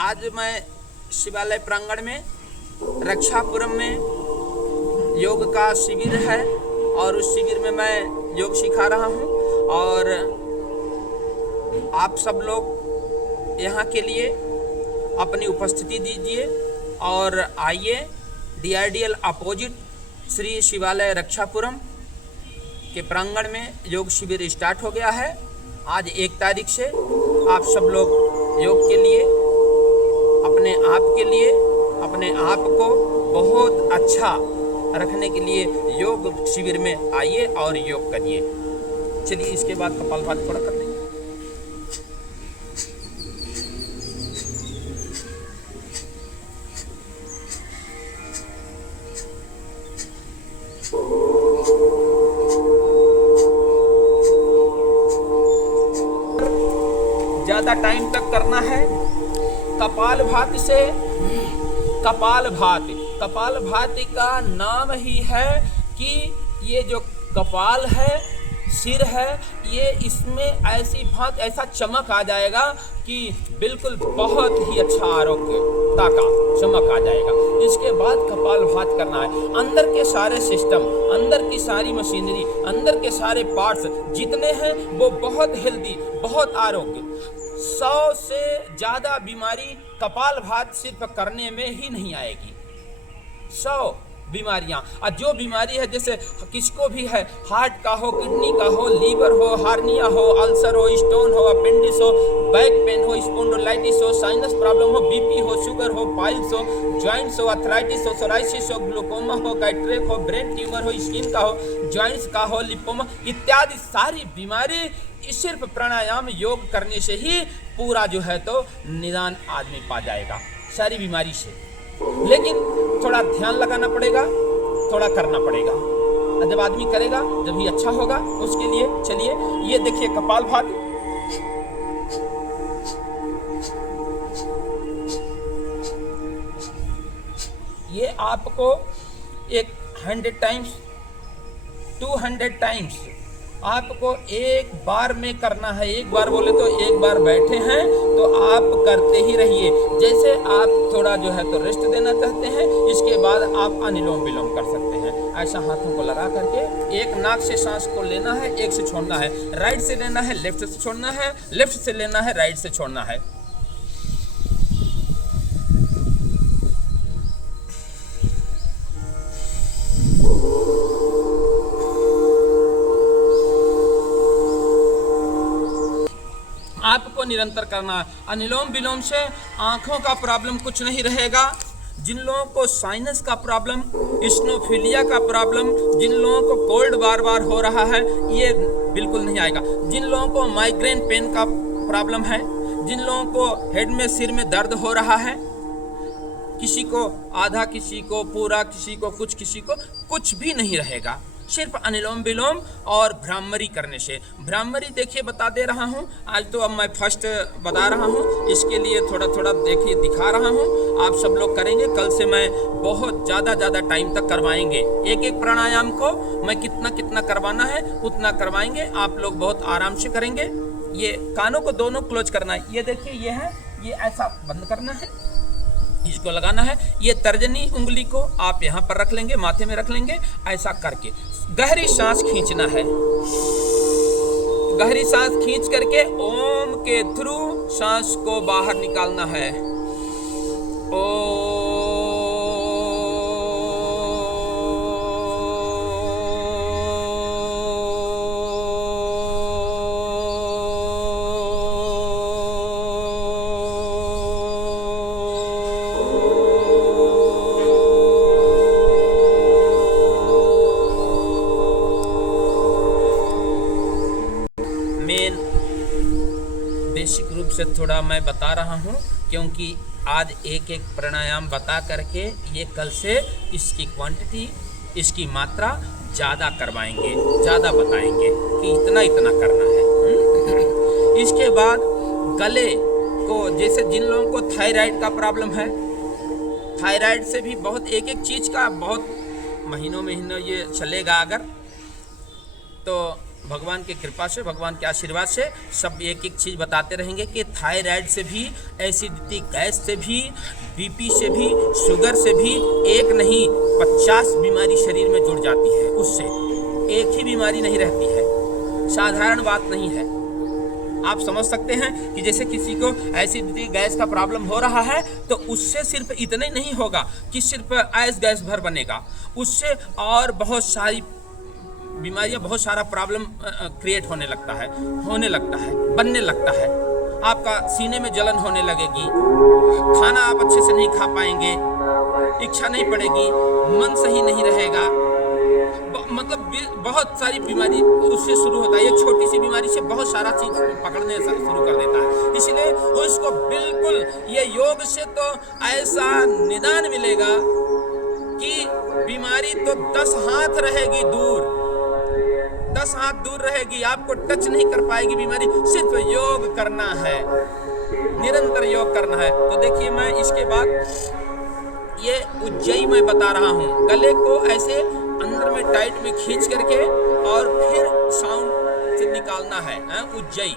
आज मैं शिवालय प्रांगण में रक्षापुरम में योग का शिविर है और उस शिविर में मैं योग सिखा रहा हूँ और आप सब लोग यहाँ के लिए अपनी उपस्थिति दीजिए और आइए। DRDL अपोजिट श्री शिवालय रक्षापुरम के प्रांगण में योग शिविर स्टार्ट हो गया है। आज 1 तारीख से आप सब लोग योग के लिए अपने आप को बहुत अच्छा रखने के लिए योग शिविर में आइए और योग करिए। चलिए इसके बाद कपालभाति थोड़ा कर लेंगे। ज़्यादा टाइम तक करना है। कपालभाति से कपालभाति का नाम ही है कि ये जो कपाल है, सिर है, ये इसमें ऐसा चमक आ जाएगा कि बिल्कुल बहुत ही अच्छा आरोग्यता का चमक आ जाएगा। इसके बाद कपालभाति करना है। अंदर के सारे सिस्टम, अंदर की सारी मशीनरी, अंदर के सारे पार्ट्स जितने हैं वो बहुत हेल्दी, बहुत आरोग्य। 100 से ज़्यादा बीमारी कपालभाति सिर्फ करने में ही नहीं आएगी। 100 बीमारियां, और जो बीमारी है जैसे किसको भी है, हार्ट का हो, किडनी का हो, लीवर हो, हार्निया हो, अल्सर हो, स्टोन हो, अपेंडिक्स हो, बैक पेन हो, स्पॉन्डिलाइटिस हो, साइनस प्रॉब्लम हो, बीपी हो, शुगर हो, पाइल्स हो, जॉइंट्स हो, अर्थराइटिस हो, सोराइसिस हो, ग्लूकोमा हो, कैटरेक हो, ब्रेन ट्यूमर हो, स्किन का हो, जॉइंट्स का हो, लिपोमा इत्यादि सारी बीमारी सिर्फ प्राणायाम योग करने से ही पूरा जो है तो निदान आदमी पा जाएगा सारी बीमारी से। लेकिन थोड़ा ध्यान लगाना पड़ेगा, थोड़ा करना पड़ेगा। जब आदमी करेगा जब ही अच्छा होगा उसके लिए। चलिए ये देखिए कपालभाति। ये आपको 100 टाइम्स 200 टाइम्स आपको एक बार में करना है। एक बार बोले तो एक बार बैठे हैं तो आप करते ही रहिए। जैसे आप थोड़ा जो है तो रेस्ट देना चाहते हैं, इसके बाद आप अनुलोम विलोम कर सकते हैं। ऐसा हाथों को लगा करके एक नाक से सांस को लेना है, एक से छोड़ना है। राइट से लेना है, लेफ्ट से छोड़ना है, लेफ्ट से लेना है, राइट से छोड़ना है। आपको निरंतर करना है। अनुलोम विलोम से आंखों का प्रॉब्लम कुछ नहीं रहेगा। जिन लोगों को साइनस का प्रॉब्लम, इस्नोफिलिया का प्रॉब्लम, जिन लोगों को कोल्ड बार बार हो रहा है, ये बिल्कुल नहीं आएगा। जिन लोगों को माइग्रेन पेन का प्रॉब्लम है, जिन लोगों को हेड में, सिर में दर्द हो रहा है, किसी को आधा, किसी को पूरा, किसी को कुछ भी नहीं रहेगा। सिर्फ अनुलोम विलोम और भ्रामरी करने से। भ्रामरी देखिए बता दे रहा हूँ। आज तो अब मैं फर्स्ट बता रहा हूँ, इसके लिए थोड़ा थोड़ा देखिए दिखा रहा हूँ। आप सब लोग करेंगे। कल से मैं बहुत ज़्यादा टाइम तक करवाएंगे। एक प्राणायाम को मैं कितना करवाना है उतना करवाएंगे। आप लोग बहुत आराम से करेंगे। ये कानों को दोनों क्लोज करना है। ये देखिए ये है, ये ऐसा बंद करना है, इसको लगाना है। ये तर्जनी उंगली को आप यहाँ पर रख लेंगे, माथे में रख लेंगे। ऐसा करके गहरी सांस खींचना है। गहरी सांस खींच करके ओम के थ्रू सांस को बाहर निकालना है। ओम। बेसिक रूप से थोड़ा मैं बता रहा हूँ क्योंकि आज एक प्राणायाम बता करके ये कल से इसकी क्वांटिटी, इसकी मात्रा ज़्यादा करवाएंगे, ज़्यादा बताएंगे कि इतना करना है। इसके बाद गले को, जैसे जिन लोगों को थायराइड का प्रॉब्लम है, थायराइड से भी बहुत एक चीज़ का बहुत महीनों ये चलेगा अगर तो भगवान की कृपा से, भगवान के आशीर्वाद से सब एक एक चीज़ बताते रहेंगे कि थायराइड से भी, एसिडिटी गैस से भी, बीपी से भी, शुगर से भी एक नहीं 50 बीमारी शरीर में जुड़ जाती है। उससे एक ही बीमारी नहीं रहती है, साधारण बात नहीं है। आप समझ सकते हैं कि जैसे किसी को एसिडिटी गैस का प्रॉब्लम हो रहा है तो उससे सिर्फ इतना ही नहीं होगा कि सिर्फ ऐस गैस भर बनेगा, उससे और बहुत सारी बीमारियां, बहुत सारा प्रॉब्लम क्रिएट होने लगता है, बनने लगता है। आपका सीने में जलन होने लगेगी, खाना आप अच्छे से नहीं खा पाएंगे, इच्छा नहीं पड़ेगी, मन सही नहीं रहेगा, मतलब बहुत सारी बीमारी उससे शुरू होता है। एक छोटी सी बीमारी से बहुत सारा चीज पकड़ने शुरू कर देता है। इसलिए उसको बिल्कुल ये योग से तो ऐसा निदान मिलेगा कि बीमारी तो 10 हाथ रहेगी दूर, 10 हाथ दूर रहेगी, आपको टच नहीं कर पाएगी बीमारी। सिर्फ योग करना है, निरंतर योग करना है। तो देखिए, मैं इसके बाद ये उज्जयी मैं बता रहा हूँ। गले को ऐसे अंदर में टाइट में खींच करके और फिर साउंड से निकालना है, उज्जयी।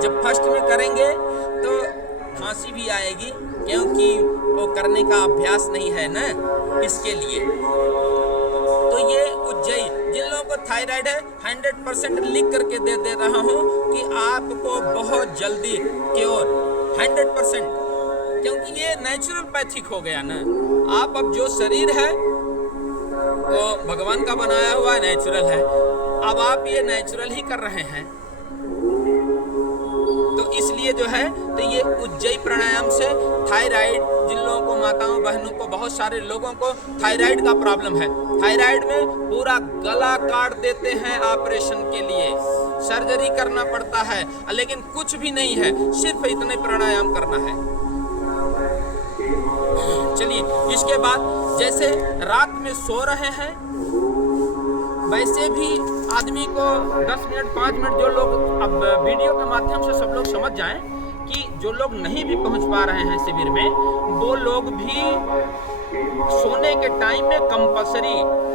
जब फर्स्ट में करेंगे तो खांसी भी आएगी, क्योंकि वो करने का अभ्यास नहीं है ना, इसके लिए। तो ये उज्जयी, जिन लोगों को थायराइड है 100% लिख करके दे रहा हूँ कि आपको बहुत जल्दी क्योर 100%, क्योंकि ये नेचुरल पैथिक हो गया ना। आप अब जो शरीर है वो भगवान का बनाया हुआ नेचुरल है, अब आप ये नेचुरल ही कर रहे हैं। तो इसलिए जो है तो ये उज्जयी प्राणायाम से थायराइड, जिन लोगों को, माताओं बहनों को, बहुत सारे लोगों को थायराइड का प्रॉब्लम है, थायराइड में पूरा गला काट देते हैं ऑपरेशन के लिए, सर्जरी करना पड़ता है, लेकिन कुछ भी नहीं है, सिर्फ इतने प्राणायाम करना है। चलिए, इसके बाद जैसे रात में सो रहे हैं वैसे भी आदमी को 10 मिनट 5 मिनट, जो लोग अब वीडियो के माध्यम से सब लोग समझ जाएं कि जो लोग नहीं भी पहुंच पा रहे हैं शिविर में, वो लोग भी सोने के टाइम में कंपल्सरी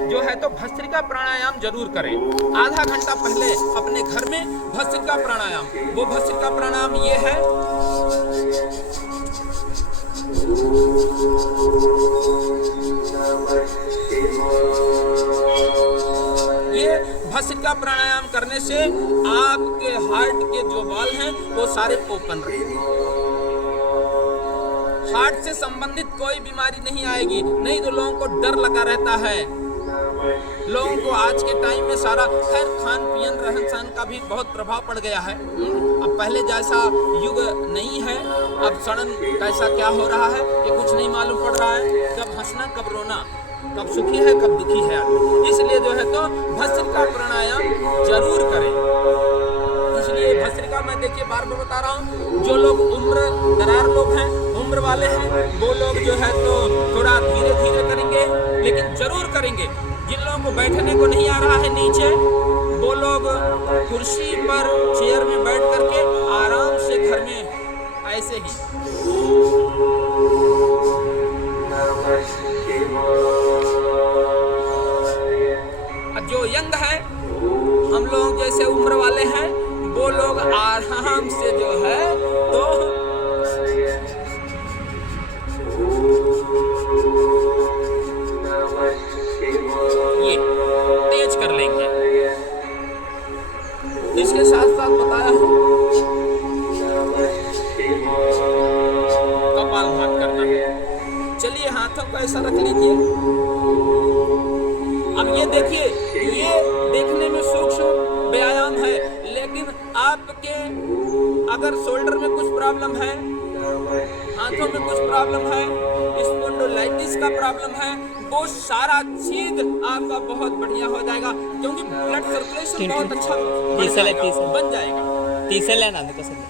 जो है तो भस्त्रिका प्राणायाम जरूर करें। आधा घंटा पहले अपने घर में भस्त्रिका प्राणायाम, वो भस्त्रिका प्राणायाम ये है, ये भस्त्रिका प्राणायाम करने से आपके हार्ट के जो वाल्व हैं वो सारे ओपन रहेंगे, हार्ट से संबंधित कोई बीमारी नहीं आएगी। नहीं तो लोगों को डर लगा रहता है, लोगों को आज के टाइम में सारा, खैर खान पियन रहन सहन का भी बहुत प्रभाव पड़ गया है। अब पहले जैसा युग नहीं है, अब सड़न कैसा क्या हो रहा है ये कुछ नहीं मालूम पड़ रहा है, कब हंसना कब रोना, कब सुखी है कब दुखी है आदमी। इसलिए जो है तो भस्त्रिका प्राणायाम जरूर करें। इसलिए भस्त्रिका मैं देखिए बार बार बता रहा हूँ, जो लोग उम्र दरार लोग हैं, उम्र वाले हैं, वो लोग जो है तो थोड़ा धीरे धीरे करेंगे, लेकिन जरूर करेंगे। जिन लोगों को बैठने को नहीं आ रहा है नीचे, वो लोग कुर्सी पर चेयर में बैठ करके आराम से घर में ऐसे ही जो यंग है, हम लोग जैसे उम्र वाले हैं, वो लोग आराम से जो है तो ये तेज कर लेंगे। इसके साथ साथ बताया हूँ कपालभाति करना है। चलिए, हाथों को ऐसा रख लीजिए। अब ये देखिए, ये देखने में सूक्ष्म व्यायाम है, लेकिन आपके अगर शोल्डर में कुछ प्रॉब्लम है, हाथों में कुछ प्रॉब्लम है, स्पॉन्डिलाइटिस का प्रॉब्लम है, वो सारा चीज आपका बहुत बढ़िया हो जाएगा, क्योंकि ब्लड सर्कुलेशन बहुत अच्छा बन जाएगा। तीसरे ना कसं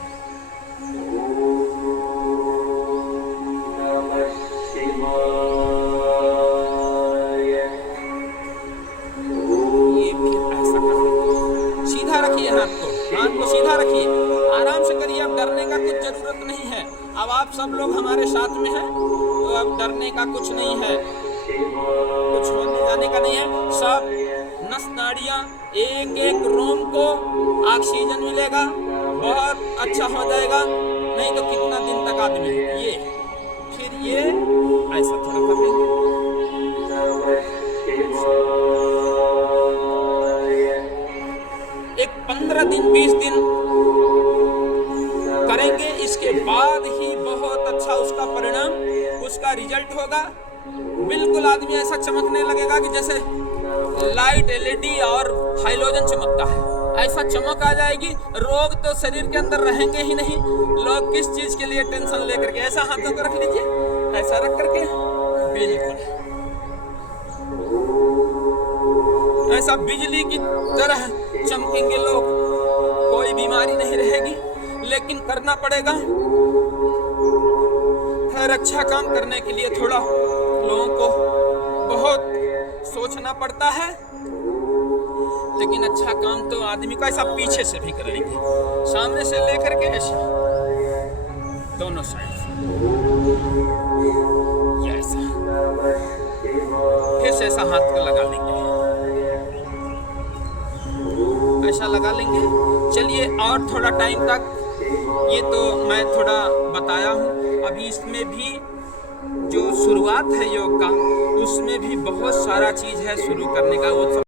रखिए हाथ को सीधा रखिए, आराम से करिए। अब डरने का कुछ जरूरत नहीं है। अब आप सब लोग हमारे साथ में हैं, तो अब डरने का कुछ नहीं है, कुछ होने जाने का नहीं है। सब नस नाड़ियाँ, एक एक रोम को ऑक्सीजन मिलेगा, बहुत अच्छा हो जाएगा। नहीं तो कितना दिन तक आदमी ये फिर ये ऐसा थोड़ा कर लेंगे। एक 15 दिन 20 दिन करेंगे, इसके बाद ही बहुत अच्छा उसका परिणाम, उसका रिजल्ट होगा। बिल्कुल आदमी ऐसा चमकने लगेगा कि जैसे लाइट एलईडी और हाइलोजन चमकता है, ऐसा चमक आ जाएगी। रोग तो शरीर के अंदर रहेंगे ही नहीं। लोग किस चीज के लिए टेंशन लेकर के, ऐसा हाथों को रख लीजिए, ऐसा रख करके, बिल्कुल ऐसा बिजली की तरह चमकेंगे लोग, कोई बीमारी नहीं रहेगी। लेकिन करना पड़ेगा। खैर अच्छा काम करने के लिए थोड़ा लोगों को बहुत सोचना पड़ता है, लेकिन अच्छा काम तो आदमी को ऐसा पीछे से भी कराएंगे, सामने से लेकर के ऐसा दोनों साइड ये ऐसा, फिर से ऐसा हाथ को लगा लेंगे, ऐसा लगा लेंगे। चलिए और थोड़ा टाइम तक, ये तो मैं थोड़ा बताया हूँ। अभी इसमें भी जो शुरुआत है योग का, उसमें भी बहुत सारा चीज़ है शुरू करने का, वो